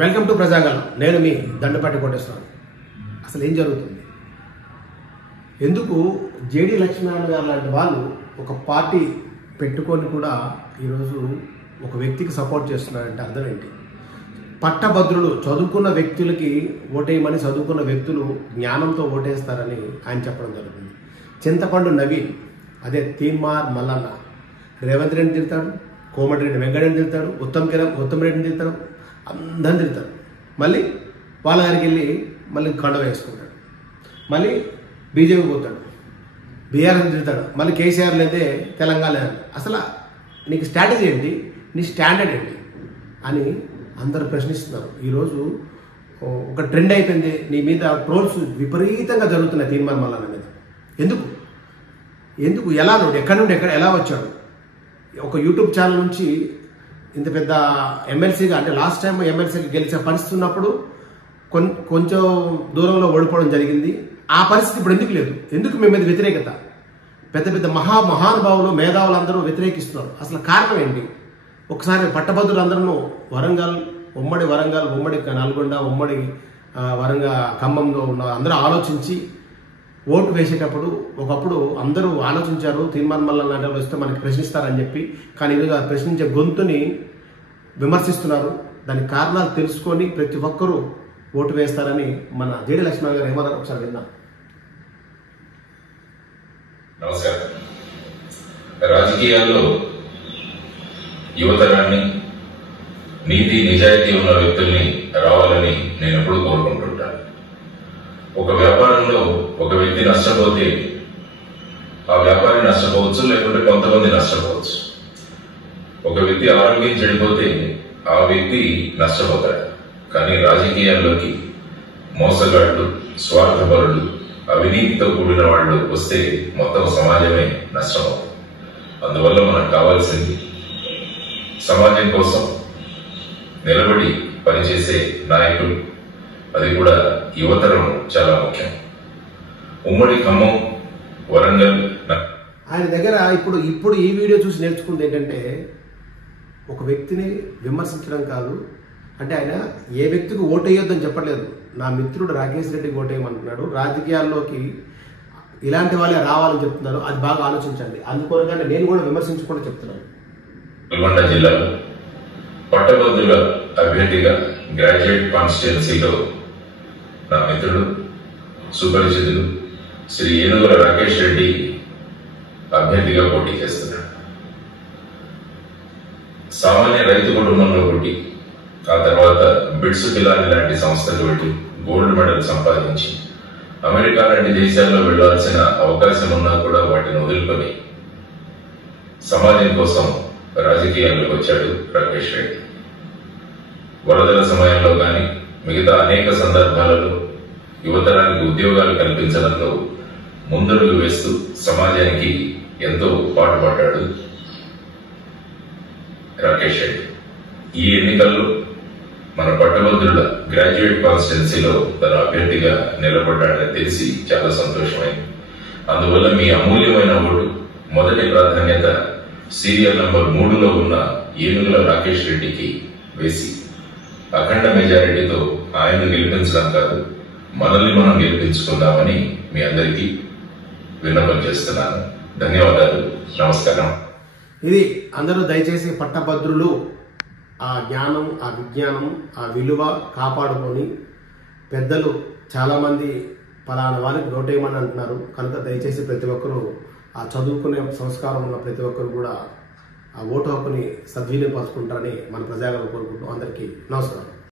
Welcome to Prajagalam. నేను మీ దండపాటి కోటేశ్వరరావు. అసలు ఏం జరుగుతుంది? ఎందుకు జేడీ లక్ష్మీనారాయణ గారు లాంటి వాళ్ళు ఒక పార్టీ పెట్టుకొని కూడా ఈరోజు ఒక వ్యక్తికి సపోర్ట్ చేస్తున్నారంటే అర్థం ఏంటి? పట్టభద్రులు చదువుకున్న వ్యక్తులకి ఓటేయమని చదువుకున్న వ్యక్తులు జ్ఞానంతో ఓటేస్తారని ఆయన చెప్పడం జరుగుతుంది. చింతపండు నవీన్, అదే తీన్మార్ మల్లన్న, రేవంత్ రెడ్డిని తిడతాడు, కోమటిరెడ్డి వెంకటరెడ్డిని తిడతాడు, ఉత్తమ్ రెడ్డిని తిడతాడు, అందరిని తిడతాడు. మళ్ళీ వాళ్ళ దగ్గరికి వెళ్ళి మళ్ళీ కండ వేసుకుంటాడు, మళ్ళీ బీజేపీ పోతాడు, బీఆర్ఎస్ తిడతాడు, మళ్ళీ కేసీఆర్ లేదే తెలంగాణ. అసలు నీకు స్ట్రాటజీ ఏంటి? నీ స్టాండర్డ్ ఏంటి అని అందరూ ప్రశ్నిస్తున్నారు. ఈరోజు ఒక ట్రెండ్ అయిపోయింది. నీ మీద ట్రోల్స్ విపరీతంగా జరుగుతున్నాయి తీన్మార్ మల్లన్న మీద. ఎందుకు ఎలా ఎక్కడి నుండి ఎలా వచ్చాడు? ఒక యూట్యూబ్ ఛానల్ నుంచి ఇంత పెద్ద ఎమ్మెల్సీగా, అంటే లాస్ట్ టైం ఎమ్మెల్సీగా గెలిచే పరిస్థితి ఉన్నప్పుడు కొంచెం దూరంలో ఓడిపోవడం జరిగింది. ఆ పరిస్థితి ఇప్పుడు ఎందుకు లేదు? ఎందుకు మీ మీద వ్యతిరేకత? పెద్ద పెద్ద మహానుభావులు, మేధావులు అందరూ వ్యతిరేకిస్తున్నారు. అసలు కారణం ఏంటి? ఒకసారి పట్టభద్రులందరూ ఉమ్మడి వరంగల్, ఉమ్మడి నల్గొండ, ఉమ్మడి ఖమ్మంలో ఉన్న అందరూ ఆలోచించి ఓటు వేసేటప్పుడు ఒకప్పుడు అందరూ ఆలోచించారు, తీన్మార్ మల్లన్న అంటే వస్తే మనకి ప్రశ్నిస్తారని చెప్పి. కానీ ఈరోజు ఆ ప్రశ్నించే గొంతుని విమర్శిస్తున్నారు. దానికి కారణాలు తెలుసుకొని ప్రతి ఒక్కరూ ఓటు వేస్తారని మన జేడీ లక్ష్మీనారాయణ గారు ఏమన్నారు ఒకసారి విన్నాం. నమస్కారం. రాజకీయాల్లో యువతరాన్ని, నీతి నిజాయితీ ఉన్న వ్యక్తుల్ని రావాలని నేను ఎప్పుడూ కోరుకుంటుంటాను. ఒక వ్యాపారంలో ఒక వ్యక్తి నష్టపోతే ఆ వ్యాపారి నష్టపోవచ్చు, లేకుంటే కొంతమంది నష్టపోవచ్చు. ఒక వ్యక్తి ఆరోగ్యం చెడిపోతే ఆ వ్యక్తి నష్టపోతాడు. కానీ రాజకీయాల్లోకి మోసగాళ్లు, స్వార్థపరులు, అవినీతితో కూడిన వాళ్ళు వస్తే మొత్తం సమాజమే నష్టమవుతుంది. అందువల్ల మనకు కావాల్సింది సమాజం కోసం నిలబడి పనిచేసే నాయకులు, అది కూడా యువతరం చాలా ముఖ్యం. ఉమ్మడి ఖమ్మం, వరంగల్. ఆయన దగ్గర ఇప్పుడు ఈ వీడియో చూసి నేర్చుకుంది ఏంటంటే, ఒక వ్యక్తిని విమర్శించడం కాదు. అంటే ఆయన ఏ వ్యక్తికి ఓటేయొద్దని చెప్పట్లేదు. నా మిత్రుడు రాకేష్ రెడ్డికి ఓటేయమంటున్నాడు. రాజకీయాల్లోకి ఇలాంటి వాళ్ళే రావాలని చెప్తున్నారు. అది బాగా ఆలోచించండి. అందుకోరగానే నేను కూడా విమర్శించకుండా చెప్తున్నాను. నల్గొండ జిల్లాలో పట్టభద్రుల అభ్యర్థిగా గ్రాడ్యుయేట్ కాన్స్టిట్యున్సీలో నా మిత్రుడు, సుపరిచితుడు శ్రీ ఏనుగుల రాకేష్ రెడ్డి అభ్యర్థిగా పోటీ చేస్తున్నాడు. సామాన్య రైతు కుటుంబంలో పుట్టి ఆ తర్వాత బిట్స్ పిలాని లాంటి సంస్థలు పెట్టి గోల్డ్ మెడల్ సంపాదించి అమెరికా లాంటి దేశాల్లో వెళ్లాల్సిన అవకాశం ఉన్నా కూడా వాటిని వదులుకొని సమాజం కోసం రాజకీయాల్లోకి వచ్చాడు రాకేష్ రెడ్డి. వరదల సమయంలో కానీ మిగతా అనేక సందర్భాలలో యువతరానికి ఉద్యోగాలు కల్పించడంలో ముందడుగు వేస్తూ సమాజానికి ఎంతో పాటుపడ్డాడు రాకేష్ రెడ్డి. ఈ ఎన్నికల్లో మన పట్టభద్రుల గ్రాడ్యుయేట్ కాన్స్టిట్యున్సీలో తన అభ్యర్థిగా నిలబడ్డాడని తెలిసి చాలా సంతోషమైంది. అందువల్ల మీ అమూల్యమైన ఓటు మొదటి ప్రాధాన్యత సీరియల్ నంబర్ 3లో ఉన్న ఏనుగుల రాకేష్ రెడ్డికి వేసి అఖండ మెజారిటీతో ఆయన్ను గెలిపించడం కాదు, మనల్ని మనం గెలిపించుకుందామని మీ అందరికీ విన్నపం చేస్తున్నాను. ధన్యవాదాలు. నమస్కారం. ఇది అందరూ దయచేసి పట్టభద్రులు ఆ జ్ఞానం, ఆ విజ్ఞానం, ఆ విలువ కాపాడుకొని, పెద్దలు చాలామంది పలానా వారికి ఓటేయమని అంటున్నారు కనుక దయచేసి ప్రతి ఒక్కరూ ఆ చదువుకునే సంస్కారం ఉన్న ప్రతి ఒక్కరు కూడా ఆ ఓటు హక్కుని సద్వినియోగపరుచుకుంటారని మన ప్రజాగలం కోరుకుంటూ అందరికీ నమస్కారం.